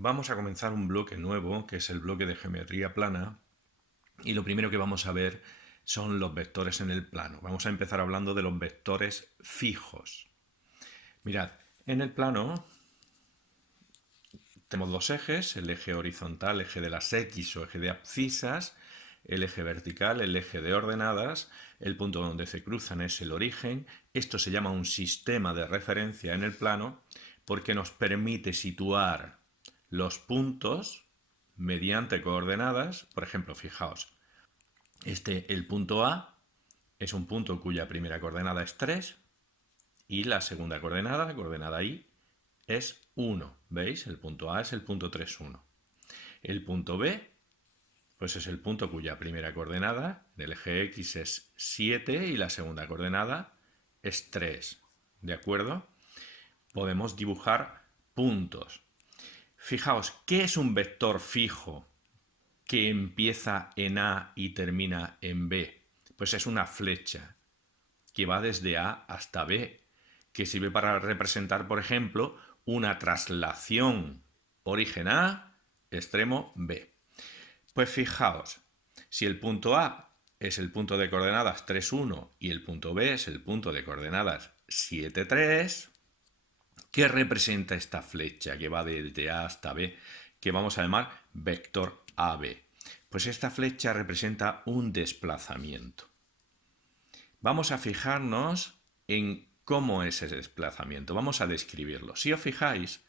vamos a comenzar un bloque nuevo, que es el bloque de geometría plana, y lo primero que vamos a ver son los vectores en el plano. Vamos a empezar hablando de los vectores fijos. Mirad, en el plano tenemos dos ejes, el eje horizontal, eje de las X o eje de abscisas, el eje vertical, el eje de ordenadas, el punto donde se cruzan es el origen. Esto se llama un sistema de referencia en el plano porque nos permite situar los puntos mediante coordenadas. Por ejemplo, fijaos, el punto A es un punto cuya primera coordenada es 3 y la segunda coordenada I, es 1. ¿Veis? El punto A es el punto 3, 1. El punto B, pues es el punto cuya primera coordenada del eje X es 7 y la segunda coordenada es 3. ¿De acuerdo? Podemos dibujar puntos. Fijaos, ¿qué es un vector fijo que empieza en A y termina en B? Pues es una flecha que va desde A hasta B, que sirve para representar, por ejemplo, una traslación origen A, extremo B. Pues fijaos, si el punto A es el punto de coordenadas 3, 1 y el punto B es el punto de coordenadas 7, 3, ¿qué representa esta flecha que va desde A hasta B, que vamos a llamar vector AB? Pues esta flecha representa un desplazamiento. Vamos a fijarnos en cómo es ese desplazamiento. Vamos a describirlo. Si os fijáis,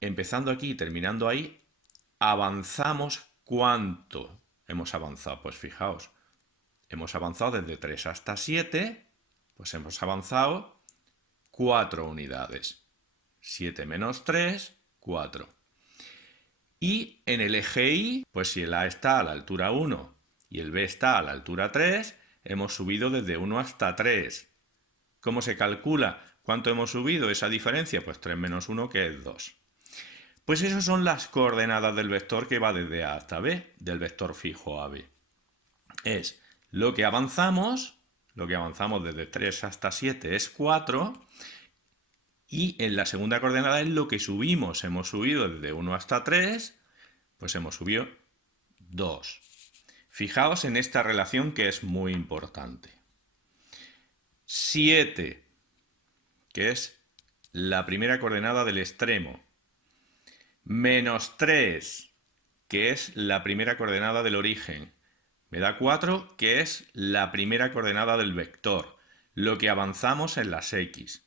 empezando aquí y terminando ahí, avanzamos. ¿Cuánto hemos avanzado? Pues fijaos, hemos avanzado desde 3 hasta 7, pues hemos avanzado 4 unidades. 7 menos 3, 4. Y en el eje Y, pues si el A está a la altura 1 y el B está a la altura 3, hemos subido desde 1 hasta 3. ¿Cómo se calcula cuánto hemos subido esa diferencia? Pues 3 menos 1, que es 2. Pues esas son las coordenadas del vector que va desde A hasta B, del vector fijo AB. Es lo que avanzamos desde 3 hasta 7 es 4, y en la segunda coordenada es lo que subimos. Hemos subido desde 1 hasta 3, pues hemos subido 2. Fijaos en esta relación que es muy importante. 7, que es la primera coordenada del extremo, menos 3, que es la primera coordenada del origen, me da 4, que es la primera coordenada del vector, lo que avanzamos en las X.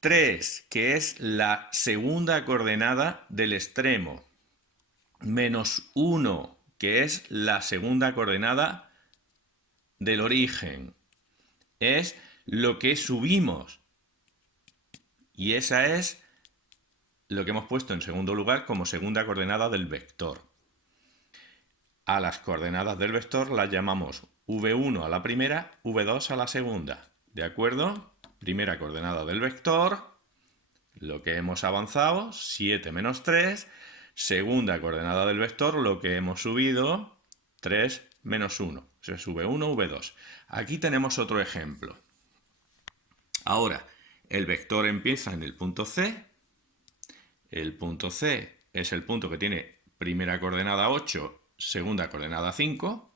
3, que es la segunda coordenada del extremo, menos 1, que es la segunda coordenada del origen, es lo que subimos. Y esa es lo que hemos puesto en segundo lugar como segunda coordenada del vector. A las coordenadas del vector las llamamos V1 a la primera, V2 a la segunda. ¿De acuerdo? Primera coordenada del vector, lo que hemos avanzado, 7 menos 3. Segunda coordenada del vector, lo que hemos subido, 3 menos 1. Se sube 1, V2. Aquí tenemos otro ejemplo. Ahora, el vector empieza en el punto C. El punto C es el punto que tiene primera coordenada 8, segunda coordenada 5,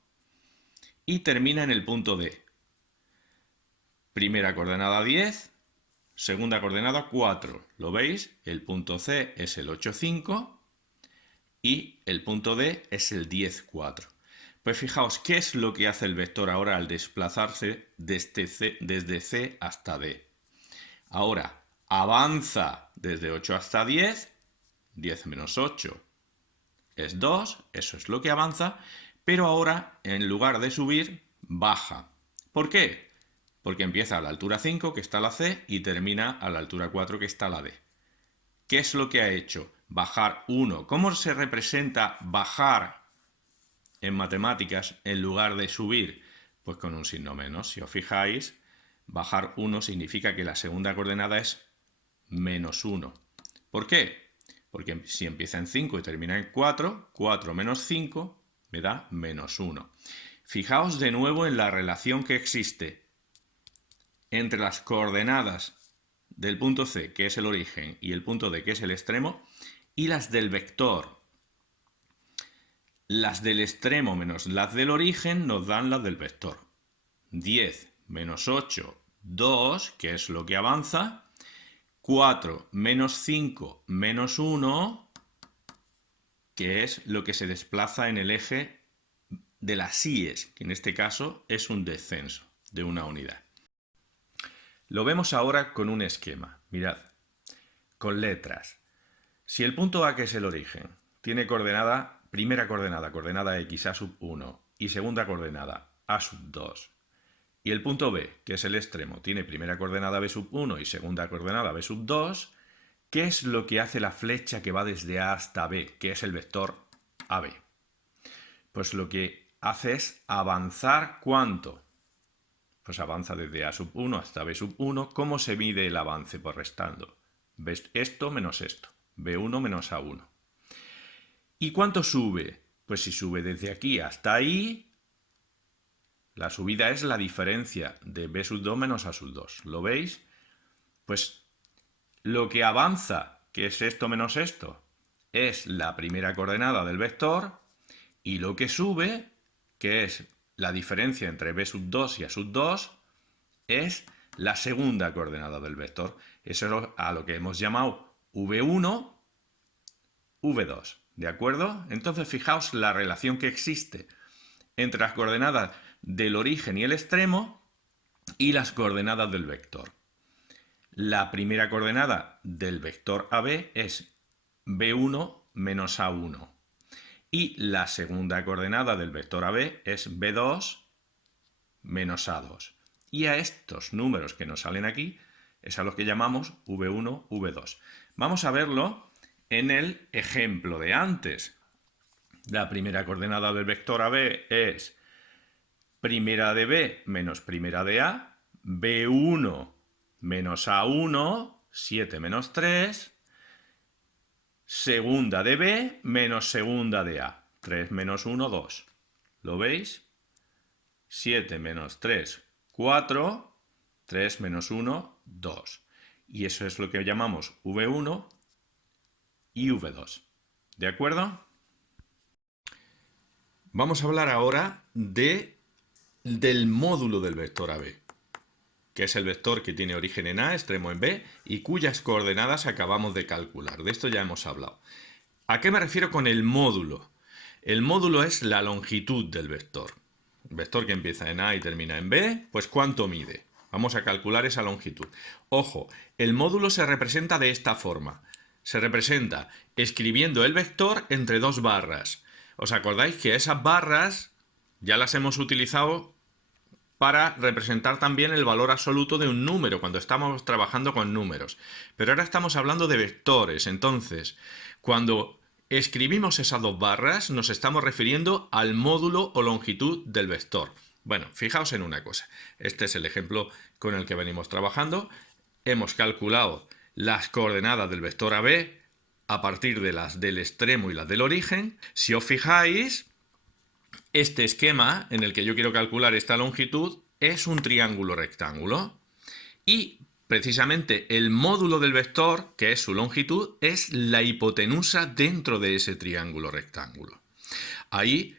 y termina en el punto D. Primera coordenada 10, segunda coordenada 4. ¿Lo veis? El punto C es el 8, 5 y el punto D es el 10, 4. Pues fijaos, ¿qué es lo que hace el vector ahora al desplazarse desde C hasta D? Ahora, avanza desde 8 hasta 10, 10 menos 8 es 2, eso es lo que avanza, pero ahora, en lugar de subir, baja. ¿Por qué? Porque empieza a la altura 5, que está la C, y termina a la altura 4, que está la D. ¿Qué es lo que ha hecho? Bajar 1. ¿Cómo se representa bajar en matemáticas en lugar de subir? Pues con un signo menos. Si os fijáis, bajar 1 significa que la segunda coordenada es menos 1. ¿Por qué? Porque si empieza en 5 y termina en 4, 4 menos 5 me da menos 1. Fijaos de nuevo en la relación que existe entre las coordenadas del punto C, que es el origen, y el punto D, que es el extremo, y las del vector. Las del extremo menos las del origen nos dan las del vector. 10 menos 8, 2, que es lo que avanza. 4 menos 5 menos 1, que es lo que se desplaza en el eje de las íes, que en este caso es un descenso de una unidad. Lo vemos ahora con un esquema. Mirad, con letras. Si el punto A, que es el origen, tiene coordenada, primera coordenada, coordenada x, a sub 1, y segunda coordenada, a sub 2, y el punto B, que es el extremo, tiene primera coordenada b sub 1 y segunda coordenada b sub 2, ¿qué es lo que hace la flecha que va desde A hasta B, que es el vector AB? Pues lo que hace es avanzar, ¿cuánto? Pues avanza desde A sub 1 hasta B sub 1. ¿Cómo se mide el avance? Pues restando. ¿Ves? Esto menos esto. B1 menos A1. ¿Y cuánto sube? Pues si sube desde aquí hasta ahí, la subida es la diferencia de B sub 2 menos A sub 2. ¿Lo veis? Pues lo que avanza, que es esto menos esto, es la primera coordenada del vector, y lo que sube, que es la diferencia entre B sub 2 y A sub 2, es la segunda coordenada del vector. Eso es a lo que hemos llamado V1, V2. ¿De acuerdo? Entonces fijaos la relación que existe entre las coordenadas del origen y el extremo y las coordenadas del vector. La primera coordenada del vector AB es B1 menos A1. Y la segunda coordenada del vector AB es B2 menos A2. Y a estos números que nos salen aquí es a los que llamamos V1, V2. Vamos a verlo en el ejemplo de antes. La primera coordenada del vector AB es primera de B menos primera de A, B1 menos A1, 7 menos 3, segunda de B menos segunda de A, 3 menos 1, 2. ¿Lo veis? 7 menos 3, 4, 3 menos 1, 2. Y eso es lo que llamamos V1 y V2. ¿De acuerdo? Vamos a hablar ahora del módulo del vector AB, que es el vector que tiene origen en A, extremo en B, y cuyas coordenadas acabamos de calcular. De esto ya hemos hablado. ¿A qué me refiero con el módulo? El módulo es la longitud del vector. El vector que empieza en A y termina en B, pues ¿cuánto mide? Vamos a calcular esa longitud. Ojo, el módulo se representa de esta forma. Se representa escribiendo el vector entre dos barras. ¿Os acordáis que esas barras ya las hemos utilizado para representar también el valor absoluto de un número cuando estamos trabajando con números? Pero ahora estamos hablando de vectores. Entonces, cuando escribimos esas dos barras, nos estamos refiriendo al módulo o longitud del vector. Bueno, fijaos en una cosa. Este es el ejemplo con el que venimos trabajando. Hemos calculado las coordenadas del vector AB a partir de las del extremo y las del origen. Si os fijáis, este esquema en el que yo quiero calcular esta longitud es un triángulo rectángulo. Y precisamente el módulo del vector, que es su longitud, es la hipotenusa dentro de ese triángulo rectángulo. Ahí,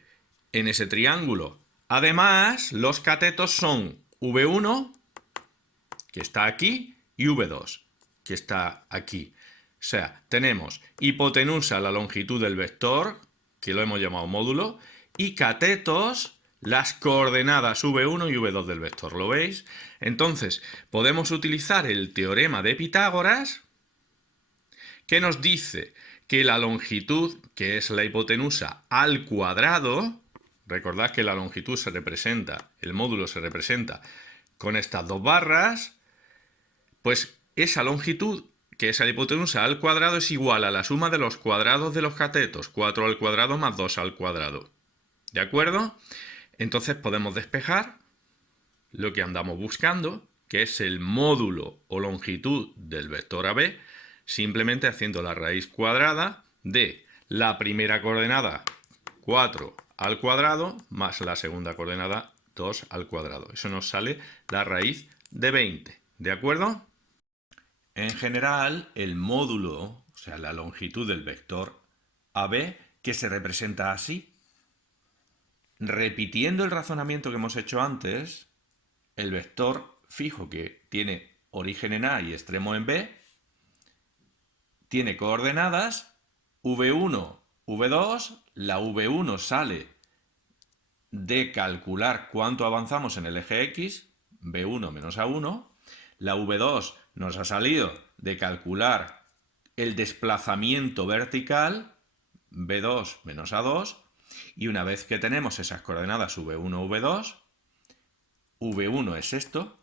en ese triángulo, además, los catetos son V1, que está aquí, y V2, que está aquí. O sea, tenemos hipotenusa, la longitud del vector, que lo hemos llamado módulo, y catetos, las coordenadas V1 y V2 del vector. ¿Lo veis? Entonces, podemos utilizar el teorema de Pitágoras, que nos dice que la longitud, que es la hipotenusa al cuadrado, recordad que la longitud se representa, el módulo se representa con estas dos barras, pues esa longitud, que es la hipotenusa al cuadrado, es igual a la suma de los cuadrados de los catetos, 4 al cuadrado más 2 al cuadrado. ¿De acuerdo? Entonces podemos despejar lo que andamos buscando, que es el módulo o longitud del vector AB, simplemente haciendo la raíz cuadrada de la primera coordenada 4 al cuadrado más la segunda coordenada 2 al cuadrado. Eso nos sale la raíz de 20. ¿De acuerdo? En general, el módulo, o sea, la longitud del vector AB, que se representa así. Repitiendo el razonamiento que hemos hecho antes, el vector fijo que tiene origen en A y extremo en B, tiene coordenadas V1, V2, la V1 sale de calcular cuánto avanzamos en el eje X, B1 menos A1, la V2 nos ha salido de calcular el desplazamiento vertical, B2 menos A2, y una vez que tenemos esas coordenadas V1, V2, V1 es esto,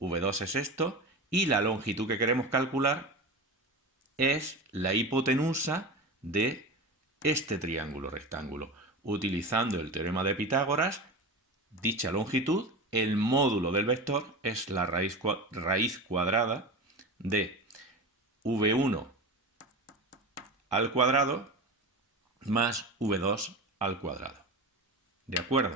V2 es esto, y la longitud que queremos calcular es la hipotenusa de este triángulo rectángulo. Utilizando el teorema de Pitágoras, dicha longitud, el módulo del vector es la raíz cuadrada de V1 al cuadrado más V2 al cuadrado. ¿De acuerdo?